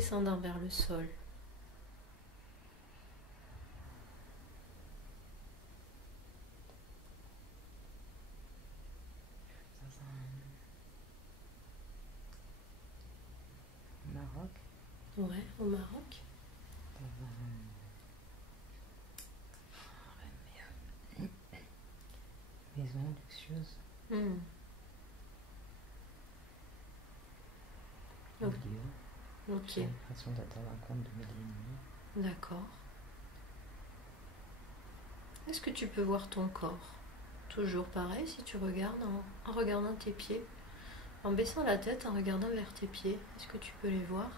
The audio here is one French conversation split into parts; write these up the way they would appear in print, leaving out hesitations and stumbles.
descendant vers le sol. Dans un Maroc, Ouais, au Maroc. dans une maison luxueuse, Hmm. au Ok. lieu. Ok, J'ai l'impression d'être dans un conte de mille et une nuits. d'accord. Est-ce que tu peux voir ton corps? Toujours pareil, si tu regardes en regardant tes pieds, en baissant la tête, en regardant vers tes pieds, est-ce que tu peux les voir?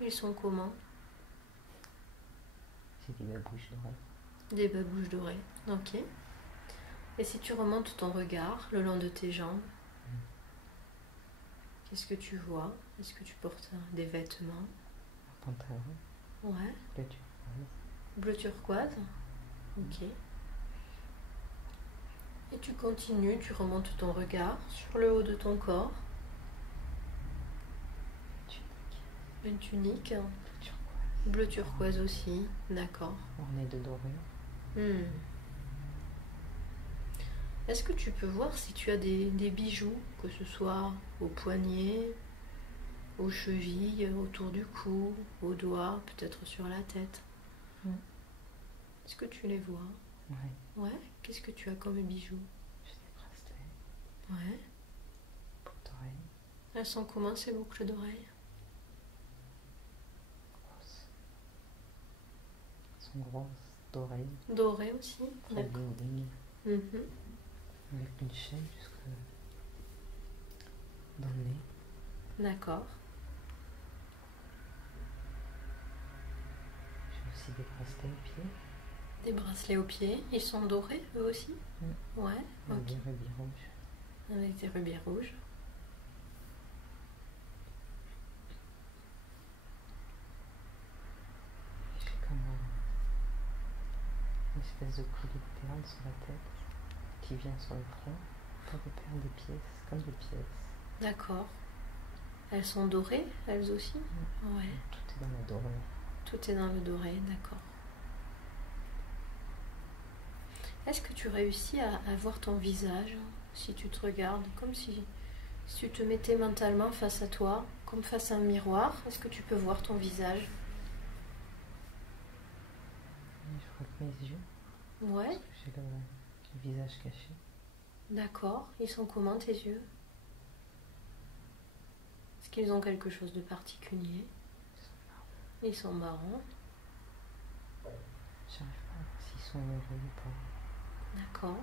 Ils sont comment? C'est des babouches dorées. Des babouches dorées. Ok. Et si tu remontes ton regard le long de tes jambes, qu'est-ce que tu vois? Est-ce que tu portes des vêtements? Un pantalon, Ouais. bleu turquoise. Bleu turquoise. Ok. Et tu continues, tu remontes ton regard sur le haut de ton corps. Tunique, Une tunique. turquoise. Bleu turquoise aussi. D'accord. Ornée de doré. Hmm. Est-ce que tu peux voir si tu as des bijoux, que ce soit au poignet, aux chevilles, autour du cou, aux doigts, peut-être sur la tête? Est-ce que tu les vois? Ouais, Ouais. Qu'est-ce que tu as comme bijoux? j'ai des bracelets, Ouais. boucles d'oreilles, Elles sont comment ces boucles d'oreilles? grosses. Elles sont grosses, dorées, Dorées aussi? très D'accord. bling, Mhm. avec une chaîne jusque dans le nez. D'accord. J'ai aussi des bracelets aux pieds, Des bracelets aux pieds, ils sont dorés eux aussi? Ouais, avec ok. des rubis rouges. Avec des rubis rouges. J'ai comme une espèce de collier de perles sur la tête qui vient sur le front. Pas des perles, des pièces, comme des pièces. D'accord. Elles sont dorées, elles aussi? Ouais. Tout est dans la dorure. Tout est dans le doré, d'accord. Est-ce que tu réussis à voir ton visage si tu te regardes, comme si tu te mettais mentalement face à toi, comme face à un miroir? Est-ce que tu peux voir ton visage? Et je frotte mes yeux Ouais, parce que j'ai le visage caché. d'accord. Ils sont comment tes yeux? Est-ce qu'ils ont quelque chose de particulier? Ils sont marrons. Ils sont marrons, J'arrive pas à voir s'ils sont heureux ou pas. d'accord.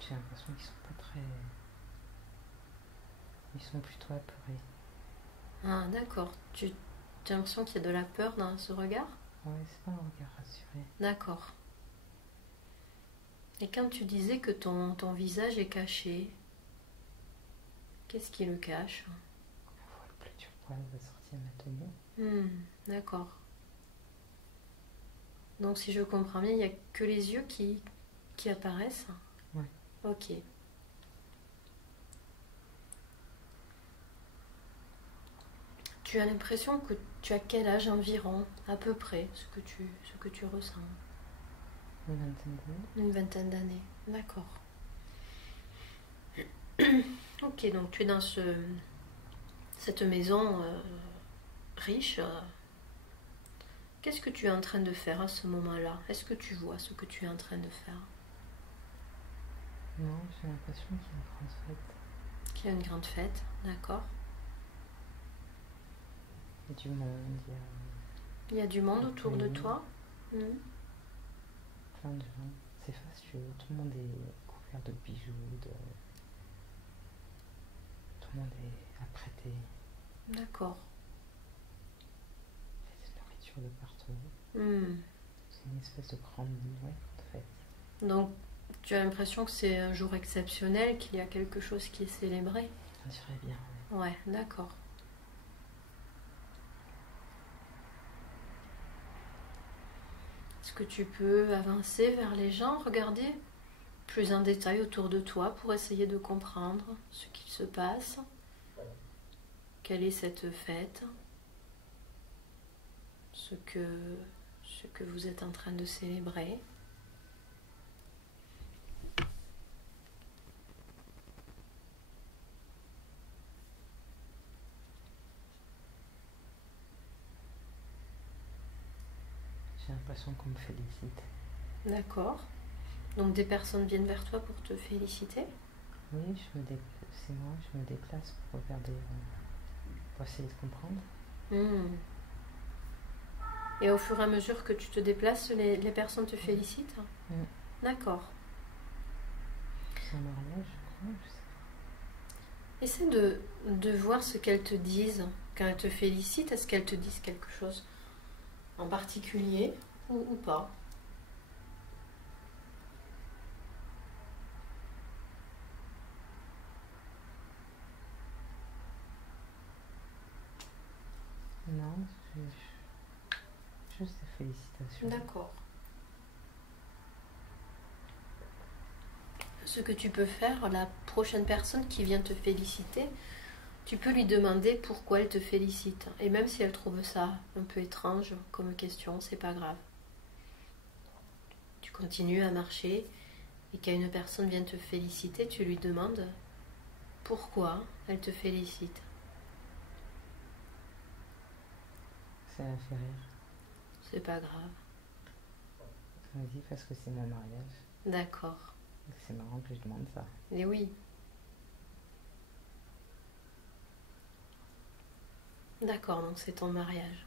J'ai l'impression qu'ils sont pas très. Ils sont plutôt apeurés. Ah, d'accord. Tu as l'impression qu'il y a de la peur dans ce regard? Ouais, c'est pas un regard rassuré. D'accord. Et quand tu disais que ton visage est caché, qu'est-ce qui le cache? On voit le bleu turquoise assorti à ma tenue. D'accord. Donc si je comprends bien, il n'y a que les yeux qui apparaissent? Ouais. Ok. Tu as l'impression que tu as quel âge environ, à peu près, ce que tu ressens? Une vingtaine d'années. Une vingtaine d'années, d'accord. Ok, donc tu es dans cette maison riche. Qu'est-ce que tu es en train de faire à ce moment-là? Est-ce que tu vois ce que tu es en train de faire? Non, j'ai l'impression qu'il y a une grande fête. Qu'il y a une grande fête, d'accord. Il y a du monde, Il y a du monde autour de toi? Plein de gens. C'est fastueux. Tout le monde est couvert de bijoux, tout le monde est apprêté. D'accord. Il y a des nourritures de partout. Hmm. C'est une espèce de grande fête. Donc, tu as l'impression que c'est un jour exceptionnel, qu'il y a quelque chose qui est célébré? On dirait bien, oui. Ouais, d'accord. Est-ce que tu peux avancer vers les gens, regarder plus en détail autour de toi pour essayer de comprendre ce qu'il se passe? quelle est cette fête, ce que vous êtes en train de célébrer. J'ai l'impression qu'on me félicite. D'accord. Donc des personnes viennent vers toi pour te féliciter? Oui, c'est moi, je me déplace pour regarder, pour essayer de comprendre. Et au fur et à mesure que tu te déplaces, les personnes te félicitent? D'accord. C'est un mariage, je crois, je sais pas. Essaie de voir ce qu'elles te disent quand elles te félicitent. Est-ce qu'elles te disent quelque chose en particulier ou pas? Non, juste des félicitations. D'accord. Ce que tu peux faire, la prochaine personne qui vient te féliciter, tu peux lui demander pourquoi elle te félicite. Et même si elle trouve ça un peu étrange comme question, c'est pas grave. Tu continues à marcher et quand une personne vient te féliciter, tu lui demandes pourquoi elle te félicite. Ça la fait rire. C'est pas grave. Vas-y, parce que c'est mon mariage. D'accord. C'est marrant que je demande ça. Et oui. D'accord, donc c'est ton mariage.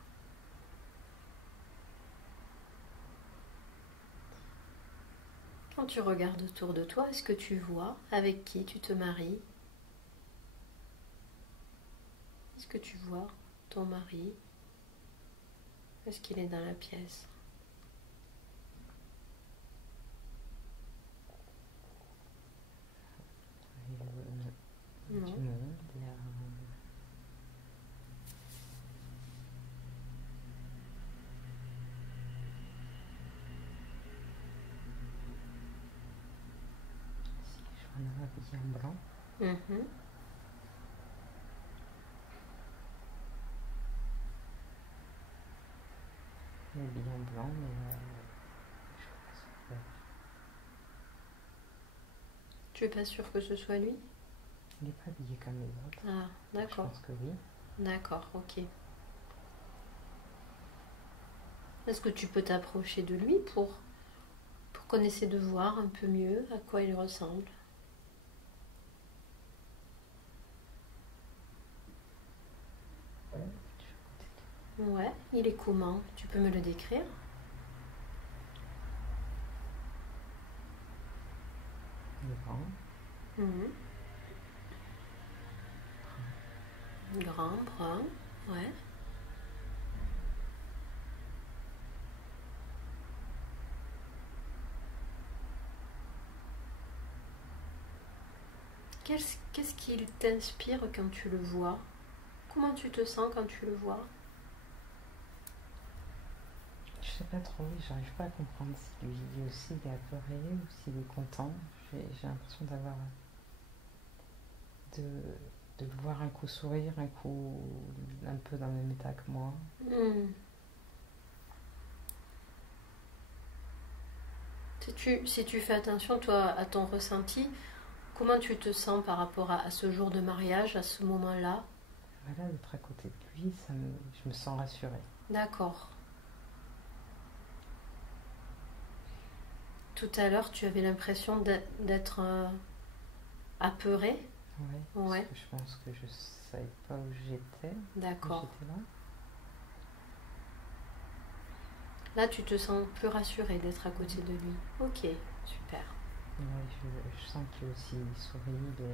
Quand tu regardes autour de toi, est-ce que tu vois avec qui tu te maries? Est-ce que tu vois ton mari? Est-ce qu'il est dans la pièce? Non. Non. Il y a... Si, je vois un homme habillé en blanc. Il est habillé en blanc, mais je crois que c'est vert. Tu es pas sûr que ce soit lui? Il n'est pas habillé comme les autres. Ah, d'accord. Je pense que oui. D'accord, ok. Est-ce que tu peux t'approcher de lui pour qu'on essaie de voir un peu mieux à quoi il ressemble? Ouais, il est comment? Tu peux me le décrire? Il est grand. Grand, brun, ouais. Qu'est-ce qu'il t'inspire quand tu le vois? Comment tu te sens quand tu le vois? Je sais pas trop, j'arrive pas à comprendre si lui aussi il est apeuré ou s'il est content. J'ai l'impression d'avoir de le voir un coup sourire, un coup un peu dans le même état que moi. Si tu fais attention, toi, à ton ressenti, comment tu te sens par rapport à ce jour de mariage, à ce moment-là? Voilà, d'être à côté de lui, je me sens rassurée. D'accord. Tout à l'heure, tu avais l'impression d'être apeurée? Ouais, parce que je pense que je savais pas où j'étais. D'accord. J'étais là. Là, tu te sens plus rassurée d'être à côté de lui. Ok, super. Ouais, je sens qu'il aussi sourit, il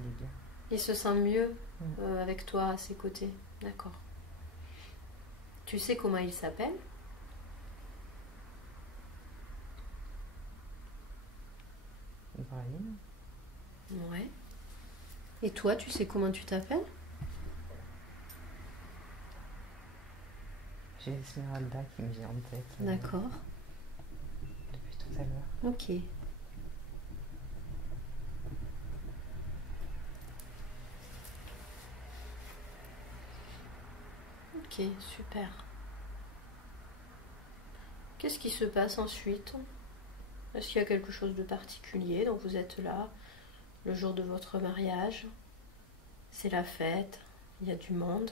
est bien. Il se sent mieux avec toi à ses côtés. D'accord. Tu sais comment il s'appelle? Ibrahim. Ouais. Et toi, tu sais comment tu t'appelles? J'ai Esmeralda qui me vient en tête. D'accord. Depuis tout à l'heure. Ok. Ok, super. Qu'est-ce qui se passe ensuite? Est-ce qu'il y a quelque chose de particulier? Donc vous êtes là, le jour de votre mariage, c'est la fête, il y a du monde.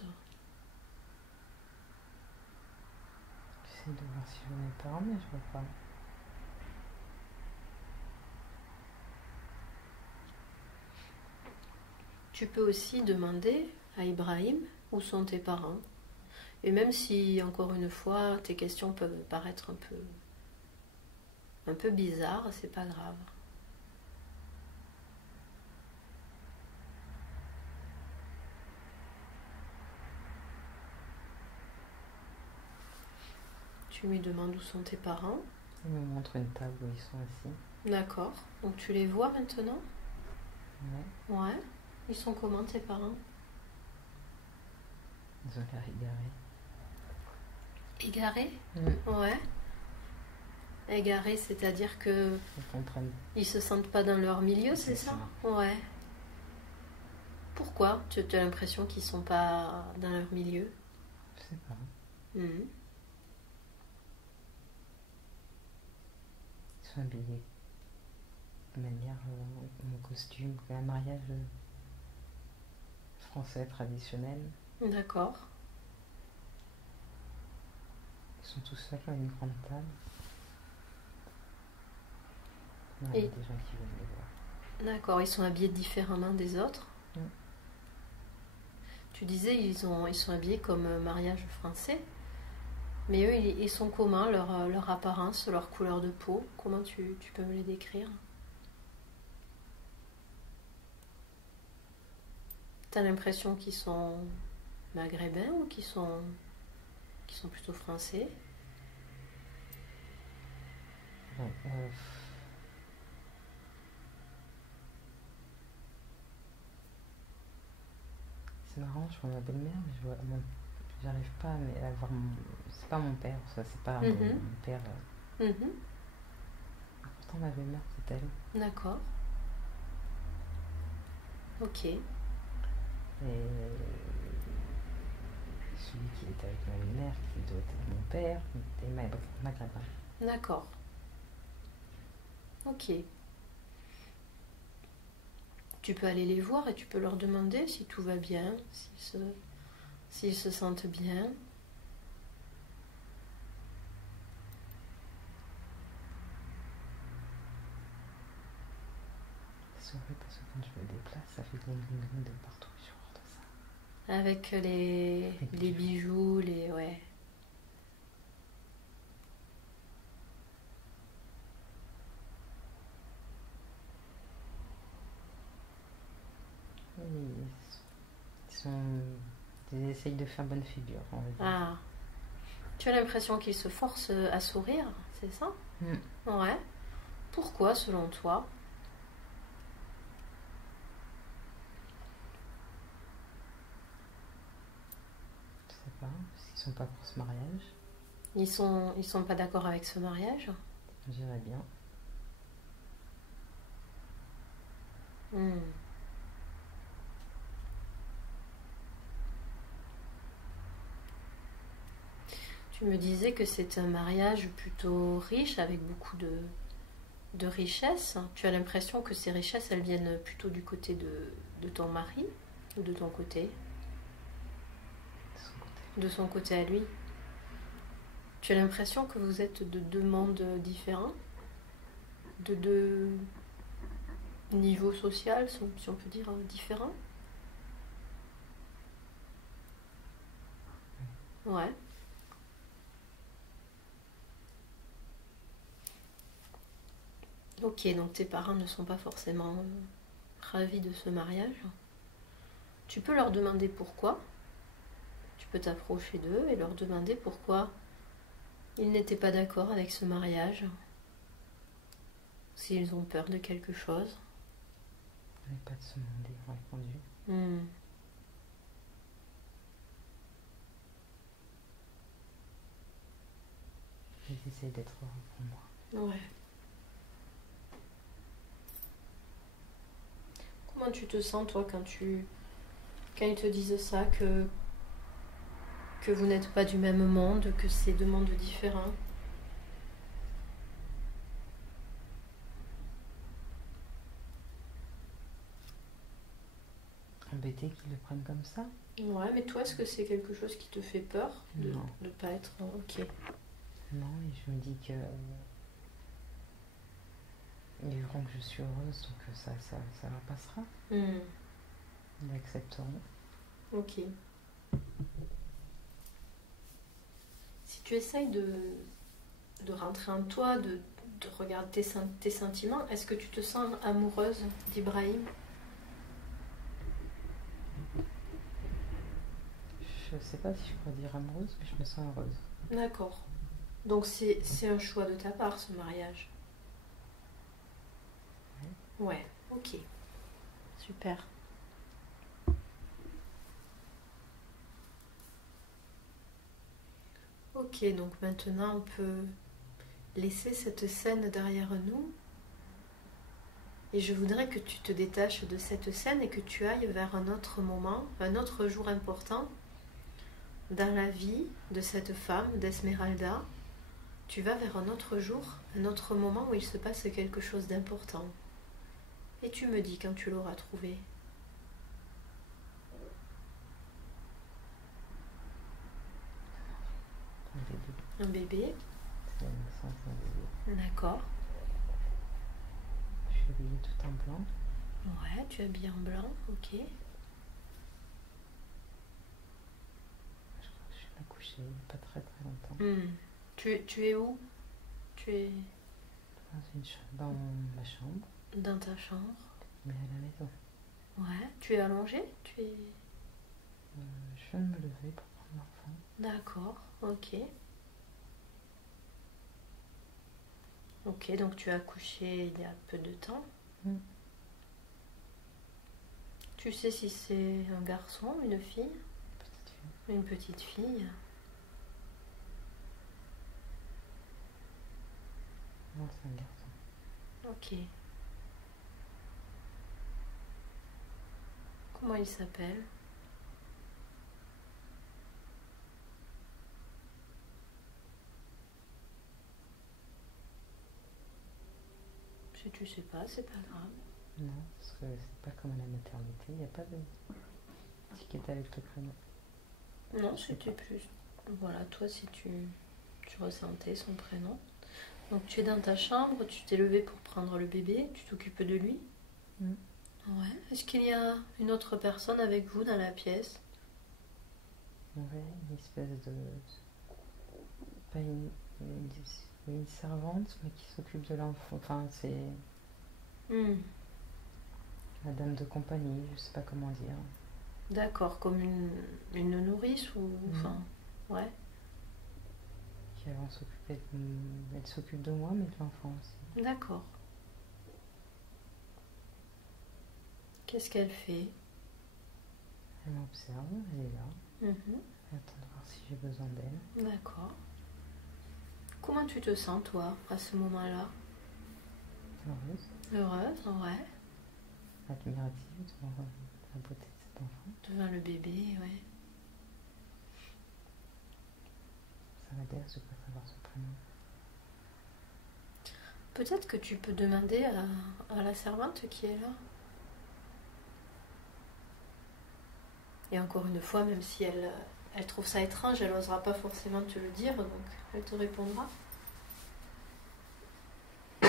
J'essaie de voir si je vois mes parents, mais je vois pas. Tu peux aussi demander à Ibrahim où sont tes parents. Et même si, encore une fois, tes questions peuvent paraître un peu bizarres, c'est pas grave. Tu lui demandes où sont tes parents. Il me montre une table où ils sont assis. D'accord. Donc tu les vois maintenant? Ouais. Ouais. Ils sont comment tes parents? Ils ont l'air égarés. Égarés? Ouais. Égarés, c'est-à-dire que Ils comprennent. ils se sentent pas dans leur milieu, c'est ça? Ouais. Pourquoi? Tu as l'impression qu'ils sont pas dans leur milieu? Je sais pas. Mhm. Ils sont habillés de manière, mon costume, un mariage français traditionnel. D'accord. Ils sont tous seuls à une grande table. Non, Et- il y a des gens qui viennent les voir. D'accord, ils sont habillés différemment des autres. Mm. Tu disais ils sont habillés comme mariage français. Mais eux, ils sont comment, leur apparence, leur couleur de peau? Comment tu peux me les décrire? T'as l'impression qu'ils sont maghrébins ou qu'ils sont plutôt français? Ouais, c'est marrant, je vois ma belle-mère, mais j'arrive pas à voir c'est pas mon père, ça, c'est pas mon père. Mhm. Pourtant, ma belle-mère, c'est elle. D'accord. Ok. Et celui qui est avec ma belle-mère, qui doit être mon père, et maghrébin. D'accord. Ok. Tu peux aller les voir et tu peux leur demander si tout va bien, s'ils se sentent bien. C'est vrai parce que quand je me déplace, ça fait gling gling gling de partout, je suis hors de ça. Avec les bijoux, les... Ouais. Ils essayent de faire bonne figure, on va dire. Ah. Tu as l'impression qu'ils se forcent à sourire, c'est ça? Ouais. Pourquoi, selon toi? Je sais pas, parce qu'ils sont pas pour ce mariage. Ils sont pas d'accord avec ce mariage? J'irais bien. Tu me disais que c'est un mariage plutôt riche, avec beaucoup de richesses. Tu as l'impression que ces richesses, elles viennent plutôt du côté de ton mari ou de ton côté? De son côté. De son côté à lui. Tu as l'impression que vous êtes de deux mondes différents, de deux niveaux sociaux, si on peut dire, différents? Ouais. Ok, donc tes parents ne sont pas forcément ravis de ce mariage. Tu peux leur demander pourquoi. Tu peux t'approcher d'eux et leur demander pourquoi ils n'étaient pas d'accord avec ce mariage. S'ils ont peur de quelque chose. On n'est pas de ce monde, ils ont répondu. Ils essayent d'être heureux pour moi. Ouais. Comment tu te sens, toi, quand ils te disent ça, que que vous n'êtes pas du même monde, que c'est deux mondes différents. Embêté qu'ils le prennent comme ça. Ouais, mais toi, est-ce que c'est quelque chose qui te fait peur de ne pas être... Ok. Non, et je me dis que ils verront que je suis heureuse, donc ça leur passera. Ils l'accepteront. Ok. Si tu essayes de rentrer en toi, de regarder tes sentiments, est-ce que tu te sens amoureuse d'Ibrahim? Je sais pas si je pourrais dire amoureuse, mais je me sens heureuse. D'accord. Donc c'est un choix de ta part, ce mariage? Ouais, ok. Super. Ok, donc maintenant on peut laisser cette scène derrière nous. Et je voudrais que tu te détaches de cette scène et que tu ailles vers un autre moment, un autre jour important dans la vie de cette femme, d'Esmeralda. Tu vas vers un autre jour, un autre moment où il se passe quelque chose d'important. Et tu me dis quand tu l'auras trouvé. Un bébé. C'est la naissance d'un bébé. D'accord. Je suis habillée tout en blanc. Ouais, tu es habillée en blanc, ok. Je crois que je suis accouchée il n'y a pas très longtemps. Tu es où? Tu es dans ma chambre. dans ta chambre? Mais à la maison. Ouais, tu es allongée? Tu es... je viens de me lever pour prendre l'enfant. D'accord, ok. Ok, donc tu as accouché il y a peu de temps. Tu sais si c'est un garçon, une fille? Petite fille. Une petite fille. Non, c'est un garçon. Ok. Comment il s'appelle? Si tu sais pas, c'est pas grave. Non, parce que c'est pas comme à la maternité, il n'y a pas de étiquette avec le prénom. Non, c'était plus... Voilà, toi si tu ressentais son prénom. Donc tu es dans ta chambre, tu t'es levé pour prendre le bébé, tu t'occupes de lui. Ouais. Est-ce qu'il y a une autre personne avec vous dans la pièce? Ouais, une espèce de... Pas une servante, mais qui s'occupe de l'enfant. Enfin, c'est... La dame de compagnie, je sais pas comment dire. D'accord, comme une nourrice ou... Enfin, ouais. Qui vont s'occuper de... Elle s'occupe de moi, mais de l'enfant aussi. D'accord. Qu'est-ce qu'elle fait? Elle m'observe, elle est là. Elle attend de voir si j'ai besoin d'elle. D'accord. Comment tu te sens, toi, à ce moment-là? Heureuse. Heureuse, ouais. Admirative devant la beauté de cet enfant. Devant le bébé, ouais. Ça m'intéresse de pas savoir son prénom. Peut-être que tu peux demander à la servante qui est là. Et encore une fois, même si elle trouve ça étrange, elle n'osera pas forcément te le dire, donc elle te répondra. Il y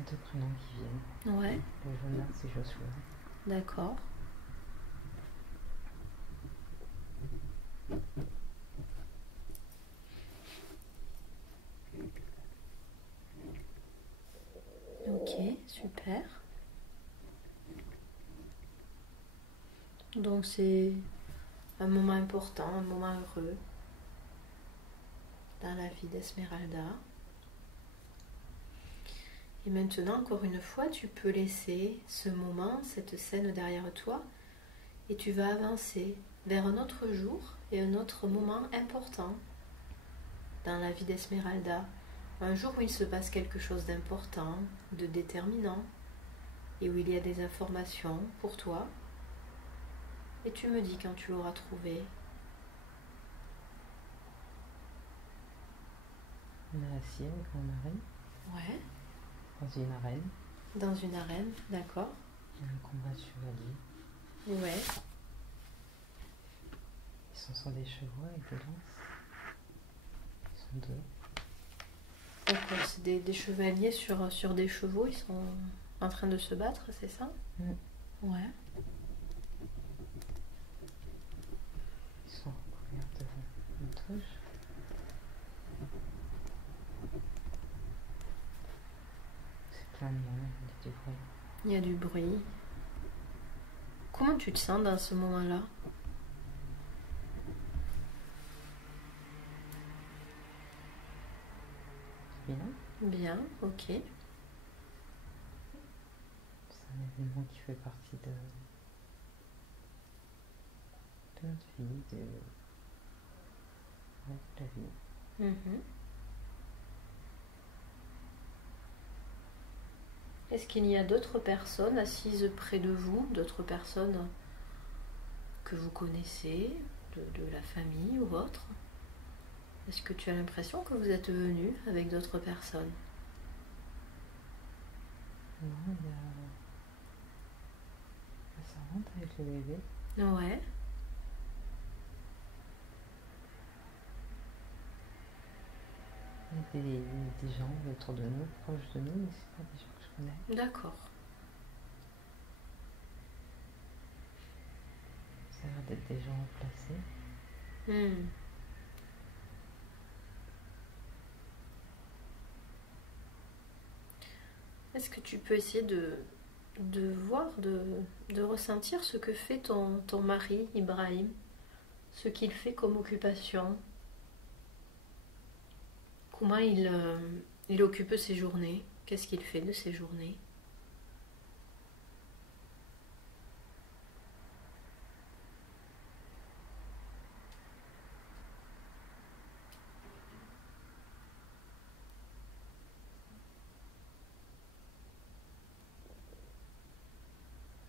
a deux prénoms qui viennent. Ouais. Le Jonas et Joshua. D'accord. Ok, super. Donc c'est un moment important, un moment heureux dans la vie d'Esmeralda. Et maintenant, encore une fois, tu peux laisser ce moment, cette scène derrière toi, et tu vas avancer vers un autre jour et un autre moment important dans la vie d'Esmeralda. Un jour où il se passe quelque chose d'important, de déterminant, et où il y a des informations pour toi. Et tu me dis quand tu l'auras trouvé. On est assis avec mon mari Ouais. dans une arène. Dans une arène, d'accord. Il y a un combat de chevaliers. Ouais. Ils sont sur des chevaux avec des lances. Ils sont deux. Donc c'est des chevaliers sur des chevaux, ils sont en train de se battre, c'est ça? Ouais. Ils sont recouverts de touche. C'est plein de monde, il y a du bruit. Il y a du bruit. Comment tu te sens dans ce moment-là? Bien. Bien, ok. C'est un événement qui fait partie de notre vie, de la vie. Mhm. Est-ce qu'il y a d'autres personnes assises près de vous, d'autres personnes que vous connaissez, de la famille ou autre? Est-ce que tu as l'impression que vous êtes venu avec d'autres personnes? Non, il y a la servante avec le bébé. Ouais. Il y a des gens autour de nous, proches de nous, mais c'est pas des gens que je connais. D'accord. Ça a l'air d'être des gens placés. Hmm. Est-ce que tu peux essayer de voir, de ressentir ce que fait ton mari, Ibrahim, ce qu'il fait comme occupation? Comment il occupe ses journées? Qu'est-ce qu'il fait de ses journées?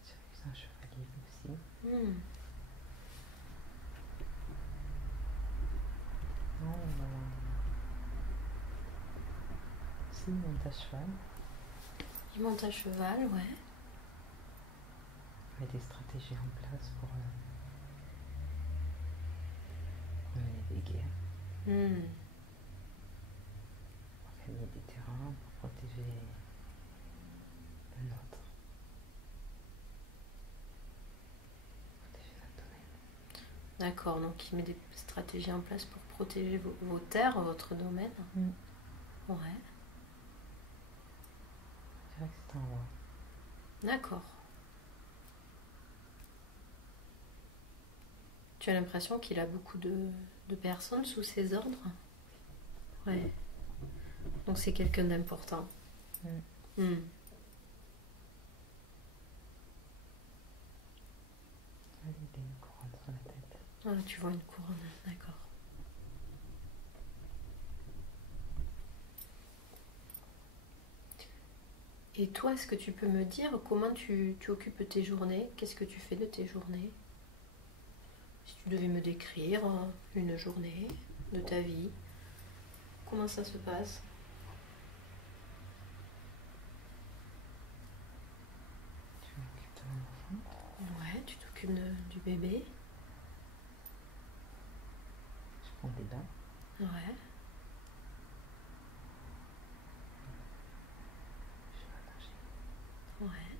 C'est un chevalier aussi. Hmm. Non, si, il monte à cheval. Il monte à cheval, ouais. Il met des stratégies en place pour mener des guerres, Hmm. pour gagner des terrains, pour protéger le nôtre. Protéger notre domaine. D'accord, donc il met des stratégies en place pour protéger vos terres, votre domaine. Ouais, Je dirais que c'est un roi. d'accord. Tu as l'impression qu'il a beaucoup de personnes sous ses ordres? Ouais. Donc c'est quelqu'un d'important. Hmm. Il a une couronne sur la tête. Ah, tu vois une couronne, d'accord. Et toi, est-ce que tu peux me dire comment tu occupes tes journées? Qu'est-ce que tu fais de tes journées? Si tu devais me décrire une journée de ta vie, comment ça se passe? Tu m'occupes de mon enfant. Ouais, tu t'occupes du bébé. Je prends des bains. Ouais. Je vais nager. Ouais.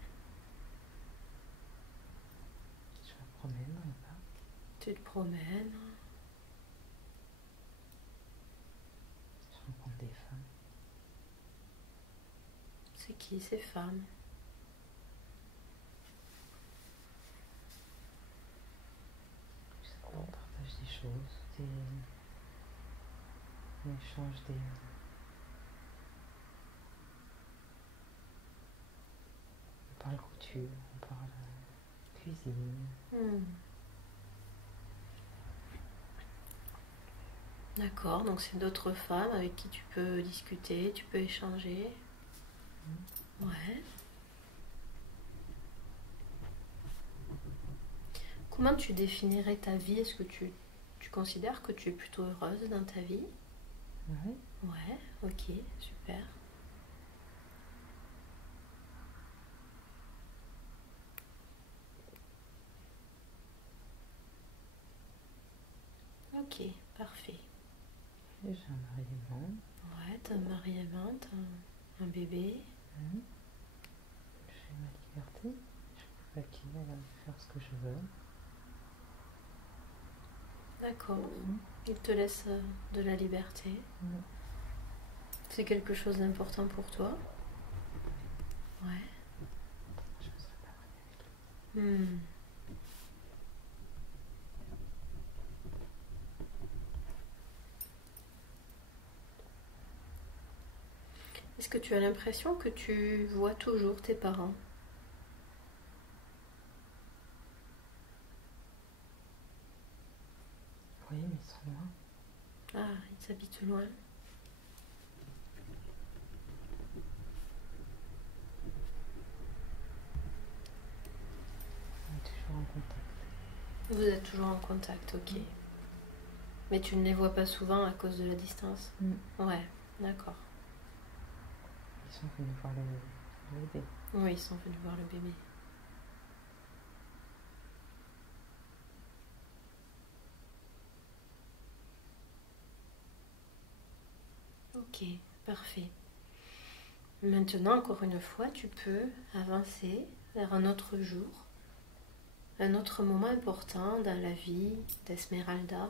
Je me promène dans le parc. Tu te promènes. Je rencontre des femmes. C'est qui ces femmes? On partage des choses, on échange des... On parle couture, on parle cuisine. D'accord, donc c'est d'autres femmes avec qui tu peux discuter, tu peux échanger. Ouais. Comment tu définirais ta vie? Est-ce que tu considères que tu es plutôt heureuse dans ta vie? Oui. Ouais, ok, super. Ok, parfait. Et j'ai un mari aimant. Ouais, t'as un mari aimant, t'as un bébé. J'ai ma liberté. Je peux vaquer, faire ce que je veux. D'accord. Il te laisse de la liberté. C'est quelque chose d'important pour toi? Ouais. Je me serais pas mariée avec lui. Est-ce que tu as l'impression que tu vois toujours tes parents? Oui, mais ils sont loin. Ah, ils habitent loin. On est toujours en contact. Vous êtes toujours en contact, ok. Mais tu ne les vois pas souvent à cause de la distance? Ouais, d'accord. Ils sont venus voir le bébé. Oui, ils sont venus voir le bébé. Ok, parfait. Maintenant, encore une fois, tu peux avancer vers un autre jour, un autre moment important dans la vie d'Esmeralda,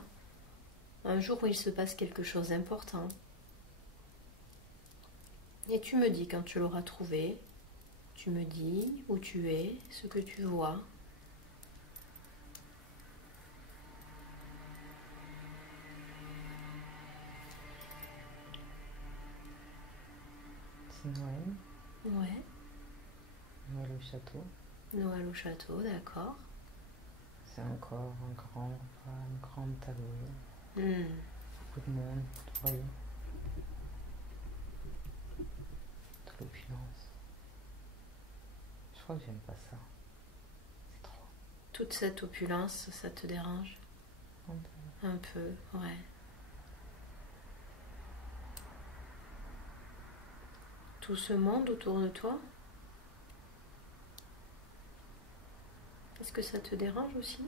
un jour où il se passe quelque chose d'important. Et tu me dis quand tu l'auras trouvé, tu me dis où tu es, ce que tu vois. C'est Noël. Ouais. Noël au château. Noël au château, d'accord. C'est encore un grand repas, une grande table. Beaucoup de monde, beaucoup de bruit. De l'opulence. Je crois que j'aime pas ça. C'est trop. Toute cette opulence, ça te dérange? Un peu. Un peu, ouais. Tout ce monde autour de toi? Est-ce que ça te dérange aussi?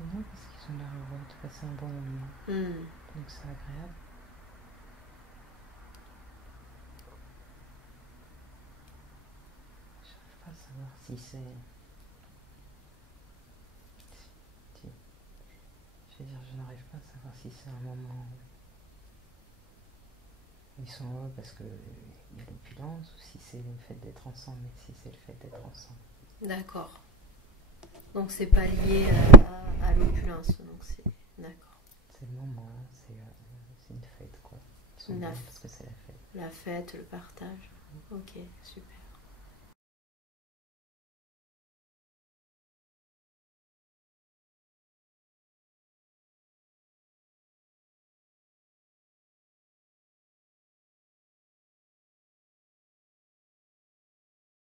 Non, parce qu'ils ont l'air heureux de passer un bon moment. Donc c'est agréable. J'arrive pas à savoir si c'est... Je veux dire, je n'arrive pas à savoir si c'est un moment où ils sont heureux parce qu'il y a l'opulence ou si c'est le fait d'être ensemble, mais si c'est le fait d'être ensemble. D'accord. Donc c'est pas lié à l'opulence, donc c'est... D'accord. C'est le moment, c'est une fête quoi. Ils sont bien parce que c'est la fête. La fête, le partage. Ok, super.